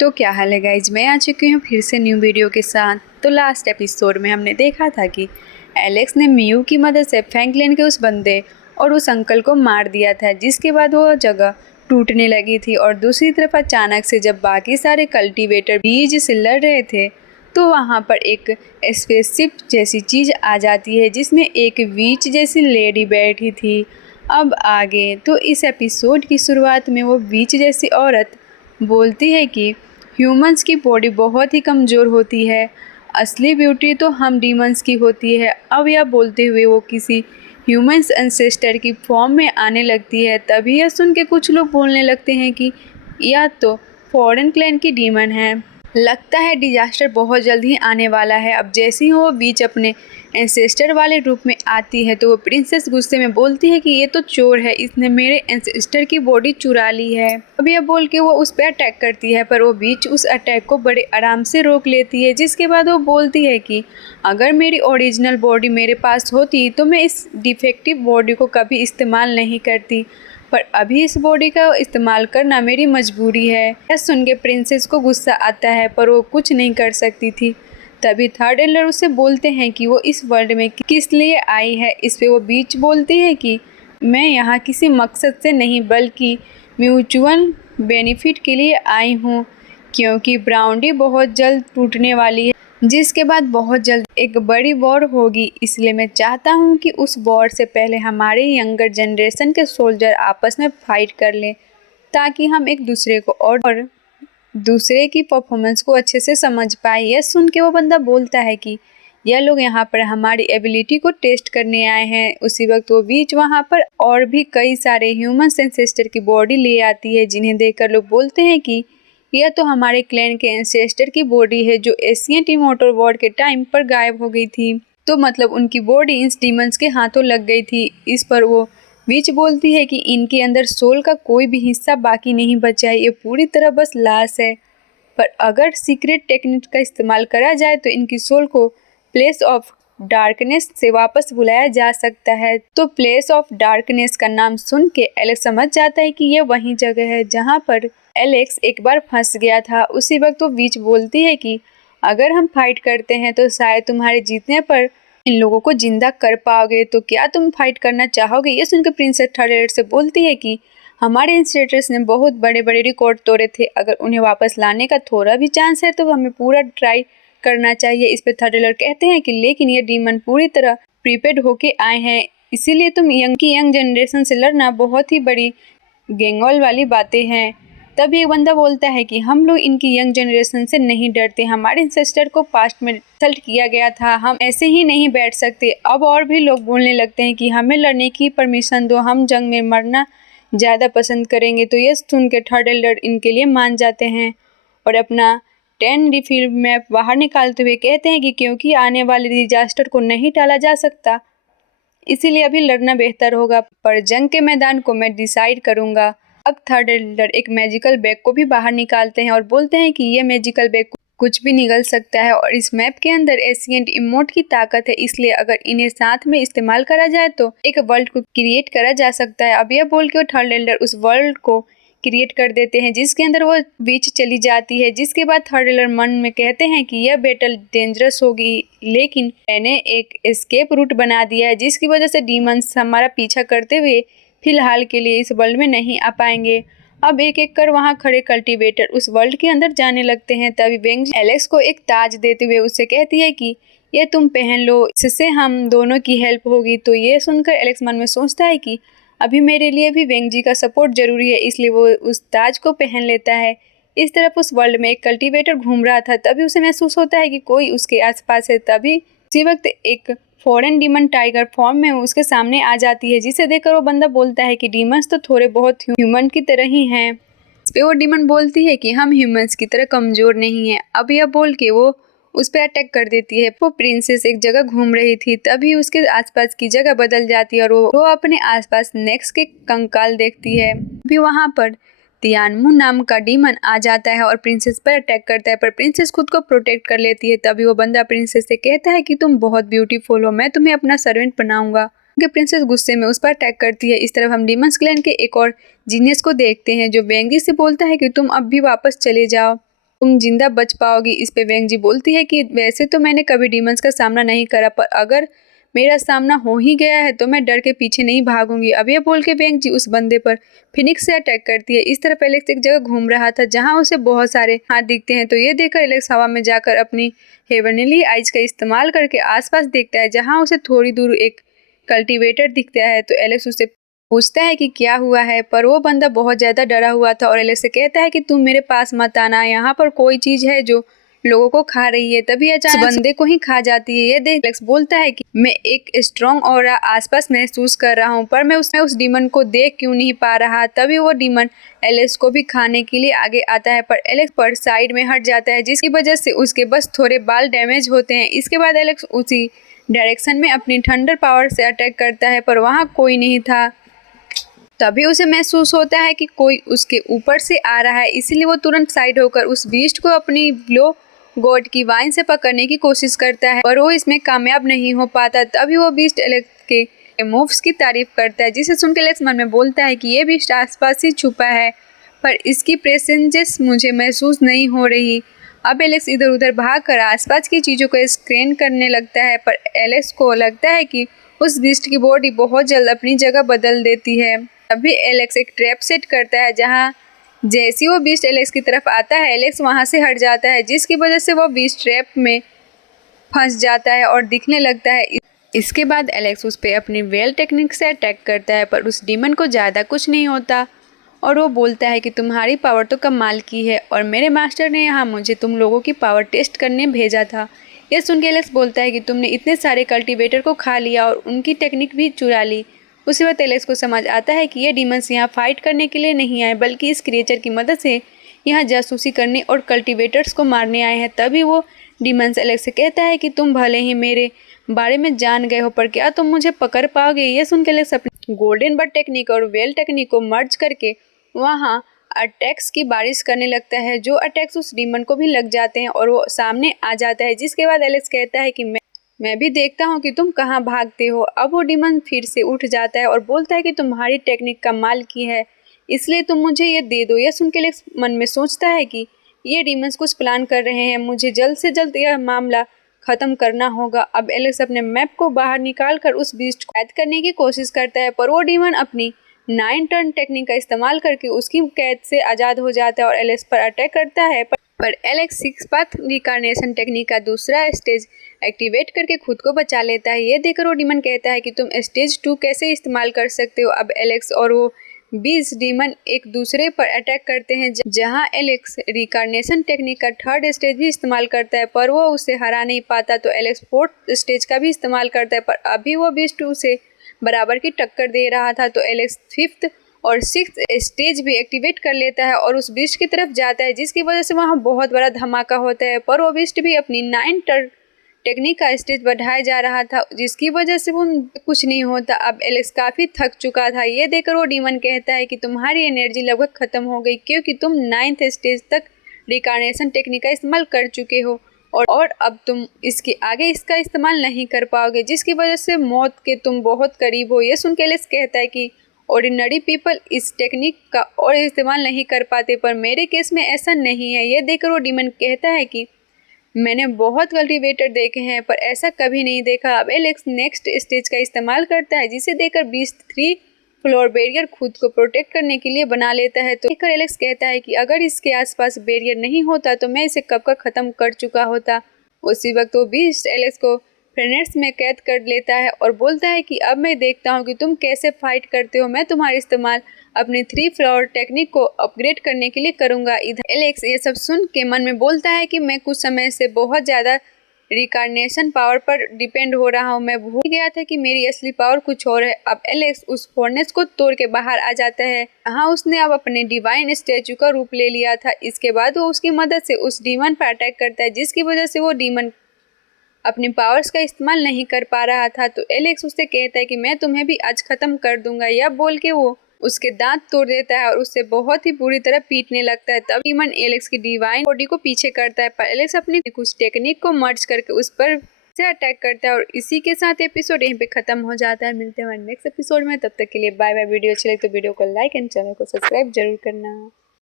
तो क्या हाल है गाइज, मैं आ चुकी हूँ फिर से न्यू वीडियो के साथ। तो लास्ट एपिसोड में हमने देखा था कि एलेक्स ने मियू की मदद से फ्रैंकलिन के उस बंदे और उस अंकल को मार दिया था, जिसके बाद वो जगह टूटने लगी थी। और दूसरी तरफ अचानक से जब बाकी सारे कल्टीवेटर बीज से लड़ रहे थे तो वहाँ पर एक स्पेसशिप जैसी चीज़ आ जाती है जिसमें एक वीच जैसी लेडी बैठी थी। अब आगे तो इस एपिसोड की शुरुआत में वो वीच जैसी औरत बोलती है कि ह्यूमंस की बॉडी बहुत ही कमज़ोर होती है, असली ब्यूटी तो हम डीमंस की होती है। अब यह बोलते हुए वो किसी ह्यूमंस एंसेस्टर की फॉर्म में आने लगती है। तभी यह सुन के कुछ लोग बोलने लगते हैं कि यह तो फॉरेन क्लैन की डीमन है, लगता है डिजास्टर बहुत जल्द ही आने वाला है। अब जैसे ही वो बीच अपने एंसेस्टर वाले रूप में आती है तो वो प्रिंसेस गुस्से में बोलती है कि ये तो चोर है, इसने मेरे एंसेस्टर की बॉडी चुरा ली है। अब यह बोल के वो उस पर अटैक करती है, पर वो बीच उस अटैक को बड़े आराम से रोक लेती है। जिसके बाद वो बोलती है कि अगर मेरी ओरिजिनल बॉडी मेरे पास होती तो मैं इस डिफेक्टिव बॉडी को कभी इस्तेमाल नहीं करती, पर अभी इस बॉडी का इस्तेमाल करना मेरी मजबूरी है। यह सुन के प्रिंसेस को गुस्सा आता है, पर वो कुछ नहीं कर सकती थी। तभी थर्ड एल्डर उससे बोलते हैं कि वो इस वर्ल्ड में किस लिए आई है। इस पे वो बीच बोलती है कि मैं यहाँ किसी मकसद से नहीं बल्कि म्यूचुअल बेनिफिट के लिए आई हूँ, क्योंकि ब्राउंडी बहुत जल्द टूटने वाली है, जिसके बाद बहुत जल्द एक बड़ी वॉर होगी। इसलिए मैं चाहता हूँ कि उस वॉर से पहले हमारे यंगर जनरेशन के सोल्जर आपस में फाइट कर लें, ताकि हम एक दूसरे को और दूसरे की परफॉर्मेंस को अच्छे से समझ पाए। यह सुन के वो बंदा बोलता है कि यह लोग यहाँ पर हमारी एबिलिटी को टेस्ट करने आए हैं। उसी वक्त वो बीच वहाँ पर और भी कई सारे ह्यूमन एंसेस्टर की बॉडी ले आती है, जिन्हें देखकर लोग बोलते हैं कि यह तो हमारे क्लैन के एंसेस्टर की बॉडी है जो एशियन इमॉर्टल वॉर के टाइम पर गायब हो गई थी। तो मतलब उनकी बॉडी इन डीमंस के हाथों लग गई थी। इस पर वो विच बोलती है कि इनके अंदर सोल का कोई भी हिस्सा बाकी नहीं बचा है, ये पूरी तरह बस लाश है। पर अगर सीक्रेट टेक्निक का इस्तेमाल करा जाए तो इनकी सोल को प्लेस ऑफ डार्कनेस से वापस बुलाया जा सकता है। तो प्लेस ऑफ डार्कनेस का नाम सुन के एलेक्स समझ जाता है कि यह वही जगह है जहाँ पर एलेक्स एक बार फंस गया था। उसी वक्त वो बीच बोलती है कि अगर हम फाइट करते हैं तो शायद तुम्हारे जीतने पर इन लोगों को जिंदा कर पाओगे, तो क्या तुम फाइट करना चाहोगे। ये सुनकर प्रिंसेस थर्ड से बोलती है कि हमारे इंस्टेटर्स ने बहुत बड़े बड़े रिकॉर्ड तोड़े थे, अगर उन्हें वापस लाने का थोड़ा भी चांस है तो हमें पूरा ट्राई करना चाहिए। इस पे थर्ड कहते हैं कि लेकिन ये डीमन पूरी तरह प्रीपेड होके आए हैं, इसीलिए तुम यंग जनरेशन से लड़ना बहुत ही बड़ी गेंगॉल वाली बातें हैं। तब एक बंदा बोलता है कि हम लोग इनकी यंग जनरेशन से नहीं डरते, हमारे इंसेस्टर को पास्ट में इंसल्ट किया गया था, हम ऐसे ही नहीं बैठ सकते। अब और भी लोग बोलने लगते हैं कि हमें लड़ने की परमिशन दो, हम जंग में मरना ज़्यादा पसंद करेंगे। तो ये सुन के थर्ड एल्डर इनके लिए मान जाते हैं और अपना 10 रिफिल मैप बाहर निकालते हुए कहते हैं कि क्योंकि आने वाले डिजास्टर को नहीं टाला जा सकता, इसीलिए अभी लड़ना बेहतर होगा, पर जंग के मैदान को मैं डिसाइड करूंगा। अब थर्ड एल्डर एक मैजिकल बैग को भी बाहर निकालते हैं और बोलते हैं कि यह मैजिकल बैग कुछ भी निगल सकता है और इस मैप के अंदर एशियंट इमोट की ताकत है, इसलिए अगर इन्हें साथ में इस्तेमाल करा जाए तो एक वर्ल्ड को क्रिएट करा जा सकता है। अब यह बोल के थर्ड एल्डर उस वर्ल्ड को क्रिएट कर देते हैं जिसके अंदर वो बीच चली जाती है। जिसके बाद थर्ड एल्डर मन में कहते हैं कि यह बैटल डेंजरस होगी, लेकिन मैंने एक एस्केप रूट बना दिया है जिसकी वजह से डीमंस हमारा पीछा करते हुए फिलहाल के लिए इस वर्ल्ड में नहीं आ पाएंगे। अब एक एक कर वहाँ खड़े कल्टीवेटर उस वर्ल्ड के अंदर जाने लगते हैं। तभी वेंजी एलेक्स को एक ताज देते हुए उससे कहती है कि ये तुम पहन लो, इससे हम दोनों की हेल्प होगी। तो ये सुनकर एलेक्स मन में सोचता है कि अभी मेरे लिए भी वेंजी का सपोर्ट जरूरी है, इसलिए वो उस ताज को पहन लेता है। इस तरफ उस वर्ल्ड में एक कल्टीवेटर घूम रहा था, तभी उसे महसूस होता है कि कोई उसके आसपास है। तभी उसी वक्त एक फॉरेन डीमन टाइगर फॉर्म में उसके सामने आ जाती है, जिसे देखकर वो बंदा बोलता है कि डीमंस तो थोड़े बहुत ह्यूमन की तरह ही हैं। इस पे वो डीमन बोलती है कि हम ह्यूमंस की तरह कमजोर नहीं है। अब यह बोल के वो उस पर अटैक कर देती है। वो प्रिंसेस एक जगह घूम रही थी, तभी उसके आसपास की जगह बदल जाती है और वो अपने आसपास नेक्स्ट के कंकाल देखती है। अभी वहाँ पर तियानमू नाम का डीमन आ जाता है और प्रिंसेस पर अटैक करता है, पर प्रिंसेस खुद को प्रोटेक्ट कर लेती है। तभी वो बंदा प्रिंसेस से कहता है कि तुम बहुत ब्यूटीफुल हो, मैं तुम्हें अपना सर्वेंट बनाऊंगा। क्योंकि प्रिंसेस गुस्से में उस पर अटैक करती है। इस तरफ हम डीमंस क्लैन के एक और जीनियस को देखते हैं जो वेंगी से बोलता है कि तुम अब भी वापस चले जाओ। तुम जिंदा बच पाओगी। इस पे वेंग जी बोलती है कि वैसे तो मैंने कभी डीमंस का सामना नहीं करा, पर अगर मेरा सामना हो ही गया है तो मैं डर के पीछे नहीं भागूंगी। अब ये बोल के वेंग जी उस बंदे पर फिनिक्स से अटैक करती है। इस तरफ एलेक्स एक जगह घूम रहा था जहां उसे बहुत सारे हाथ दिखते हैं, तो ये देखकर एलेक्स हवा में जाकर अपनी हेवनली आइज का इस्तेमाल करके आसपास देखता है, जहां उसे थोड़ी दूर एक कल्टीवेटर दिखता है। तो एलेक्स उसे पूछता है कि क्या हुआ है, पर वो बंदा बहुत ज्यादा डरा हुआ था और एलेक्स से कहता है कि तुम मेरे पास मत आना, यहाँ पर कोई चीज है जो लोगों को खा रही है। तभी अचानक बंदे को ही खा जाती है। ये देख एलेक्स बोलता है कि मैं एक स्ट्रॉन्ग ऑरा आसपास महसूस कर रहा हूँ, पर मैं उस डीमन को देख क्यों नहीं पा रहा। तभी वो डीमन एलेक्स को भी खाने के लिए आगे आता है, पर एलेक्स पर साइड में हट जाता है, जिसकी वजह से उसके बस थोड़े बाल डैमेज होते हैं। इसके बाद एलेक्स उसी डायरेक्शन में अपनी थंडर पावर से अटैक करता है, पर वहाँ कोई नहीं था। तभी उसे महसूस होता है कि कोई उसके ऊपर से आ रहा है, इसीलिए वो तुरंत साइड होकर उस बीस्ट को अपनी ब्लो गॉड की वाइन से पकड़ने की कोशिश करता है, पर वो इसमें कामयाब नहीं हो पाता। तभी वो बीस्ट एलेक्स के मूव्स की तारीफ करता है, जिसे सुनकर एलेक्स मन में बोलता है कि ये बीस्ट आसपास ही छुपा है, पर इसकी प्रेजेंस मुझे महसूस नहीं हो रही। अब एलेक्स इधर उधर भागकर आसपास की चीज़ों को स्कैन करने लगता है, पर एलेक्स को लगता है कि उस बीस्ट की बॉडी बहुत जल्द अपनी जगह बदल देती है। तभी एलेक्स एक ट्रैप सेट करता है, जहां जैसे ही वो बीस्ट एलेक्स की तरफ आता है, एलेक्स वहां से हट जाता है, जिसकी वजह से वो बीस्ट ट्रैप में फंस जाता है और दिखने लगता है। इसके बाद एलेक्स उस पर अपनी वेल टेक्निक से अटैक करता है, पर उस डीमन को ज़्यादा कुछ नहीं होता और वो बोलता है कि तुम्हारी पावर तो कमाल की है और मेरे मास्टर ने यहाँ मुझे तुम लोगों की पावर टेस्ट करने भेजा था। यह सुन के एलेक्स बोलता है कि तुमने इतने सारे कल्टीवेटर को खा लिया और उनकी टेक्निक भी चुरा ली। उसी वक्त एलेक्स को समझ आता है कि ये डीमंस यहाँ फाइट करने के लिए नहीं आए, बल्कि इस क्रिएचर की मदद से यहाँ जासूसी करने और कल्टीवेटर्स को मारने आए हैं। तभी वो डीमंस एलेक्स से कहता है कि तुम भले ही मेरे बारे में जान गए हो, पर क्या तुम मुझे पकड़ पाओगे। ये सुन के एलेक्स अपनी गोल्डन बर्ड टेक्निक और वेल टेक्निक को मर्ज करके वहाँ अटैक्स की बारिश करने लगता है, जो अटैक्स उस डीमन को भी लग जाते हैं और वो सामने आ जाता है। जिसके बाद एलेक्स कहता है कि मैं भी देखता हूँ कि तुम कहाँ भागते हो। अब वो डीमन फिर से उठ जाता है और बोलता है कि तुम्हारी टेक्निक कमाल की है, इसलिए तुम मुझे ये दे दो। यह सुन के एलेक्स मन में सोचता है कि ये डीमंस कुछ प्लान कर रहे हैं, मुझे जल्द से जल्द यह मामला खत्म करना होगा। अब एलेक्स अपने मैप को बाहर निकाल कर उस बीस्ट को कैद करने की कोशिश करता है, पर वो डीमन अपनी 9 टर्न टेक्निक का इस्तेमाल करके उसकी कैद से आज़ाद हो जाता है और एलेक्स पर अटैक करता है। पर एलेक्स 6 पाथ रिकार्नेशन टेक्निक का दूसरा स्टेज एक्टिवेट करके खुद को बचा लेता है। ये देखकर वो डीमन कहता है कि तुम स्टेज 2 कैसे इस्तेमाल कर सकते हो। अब एलेक्स और वो बीस डीमन एक दूसरे पर अटैक करते हैं, जहां एलेक्स रिकार्नेशन टेक्निक का थर्ड स्टेज भी इस्तेमाल करता है, पर वो उसे हरा नहीं पाता। तो एलेक्स फोर्थ स्टेज का भी इस्तेमाल करता है, पर अभी वो बीस्ट उसे बराबर की टक्कर दे रहा था। तो एलेक्स फिफ्थ और सिक्स्थ स्टेज भी एक्टिवेट कर लेता है और उस बीस्ट की तरफ जाता है, जिसकी वजह से वहाँ बहुत बड़ा धमाका होता है। पर वो बीस्ट भी अपनी 9 टर्न टेक्निक का स्टेज बढ़ाया जा रहा था, जिसकी वजह से वो कुछ नहीं होता। अब एलेक्स काफ़ी थक चुका था। ये देखकर वो डीमन कहता है कि तुम्हारी एनर्जी लगभग ख़त्म हो गई, क्योंकि तुम 9th स्टेज तक रिकार्नेशन टेक्निक का इस्तेमाल कर चुके हो और अब तुम इसके आगे इसका इस्तेमाल नहीं कर पाओगे, जिसकी वजह से मौत के तुम बहुत करीब हो। ये सुन के एलेक्स कहता है कि ऑर्डिनरी पीपल इस टेक्निक का और इस्तेमाल नहीं कर पाते, पर मेरे केस में ऐसा नहीं है। ये देखकर वो डीमन कहता है कि मैंने बहुत कल्टीवेटर देखे हैं, पर ऐसा कभी नहीं देखा। अब एलेक्स नेक्स्ट स्टेज का इस्तेमाल करता है, जिसे देखकर बीस्ट 3 फ्लोर बैरियर खुद को प्रोटेक्ट करने के लिए बना लेता है। तो देखकर एलेक्स कहता है कि अगर इसके आसपास बैरियर नहीं होता तो मैं इसे कब का ख़त्म कर चुका होता। उसी वक्त वो बीस्ट एलेक्स को फ्रेनेट्स में कैद कर लेता है और बोलता है कि अब मैं देखता हूँ कि तुम कैसे फाइट करते हो। मैं तुम्हारा इस्तेमाल अपनी 3 फ्लोर टेक्निक को अपग्रेड करने के लिए करूँगा। इधर एलेक्स ये सब सुन के मन में बोलता है कि मैं कुछ समय से बहुत ज़्यादा रिकार्नेशन पावर पर डिपेंड हो रहा हूँ। मैं भूल गया था कि मेरी असली पावर कुछ और है। अब एलेक्स उस फोर्नेस को तोड़ के बाहर आ जाता है। हाँ, उसने अब अपने डिवाइन स्टैचू का रूप ले लिया था। इसके बाद वो उसकी मदद से उस डीमन पर अटैक करता है, जिसकी वजह से वो डीमन अपनी पावर्स का इस्तेमाल नहीं कर पा रहा था। तो एलेक्स उससे कहता है कि मैं तुम्हें भी आज ख़त्म कर दूंगा। यह बोल के वो उसके दांत तोड़ देता है और उससे बहुत ही बुरी तरह पीटने लगता है। तब डीमन एलेक्स की डिवाइन बॉडी को पीछे करता है, पर एलेक्स अपनी कुछ टेक्निक को मर्ज करके उस पर से अटैक करता है और इसी के साथ एपिसोड यहीं पे खत्म हो जाता है। मिलते हैं नेक्स्ट एपिसोड में, तब तक के लिए बाय बाय। वीडियो अच्छी लगे तो वीडियो को लाइक एंड चैनल को सब्सक्राइब जरूर करना।